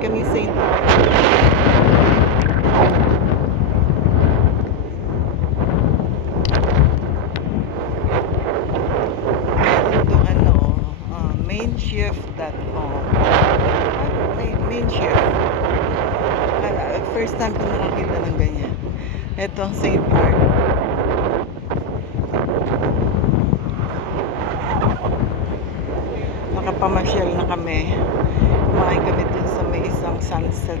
kami sa St. Paul. Meron ano, uh, main shift that oh. Main, main shift. Uh, first time ko nakakita ng ganyan. Ito ang St. Mark. nakapamasyal na kami Kumain kami dun sa may isang sunset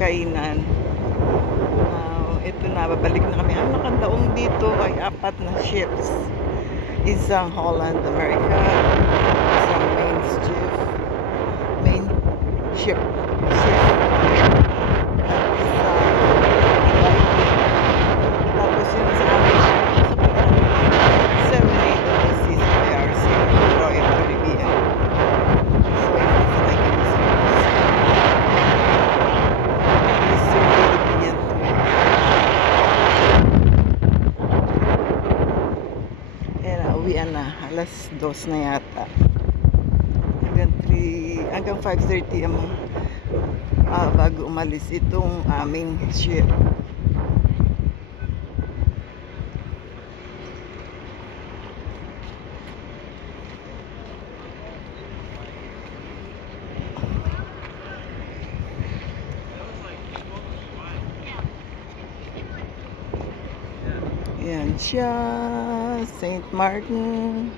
kainan. Now, ito na, babalik na kami. Ang nakadaong dito ay apat na ships. Isang Holland America, isang main ship, main ship, ship, uwian na. Alas dos na yata. Hanggang 3, hanggang 5.30 ang ah, bago umalis itong aming ship. Yan siya, St. Martin.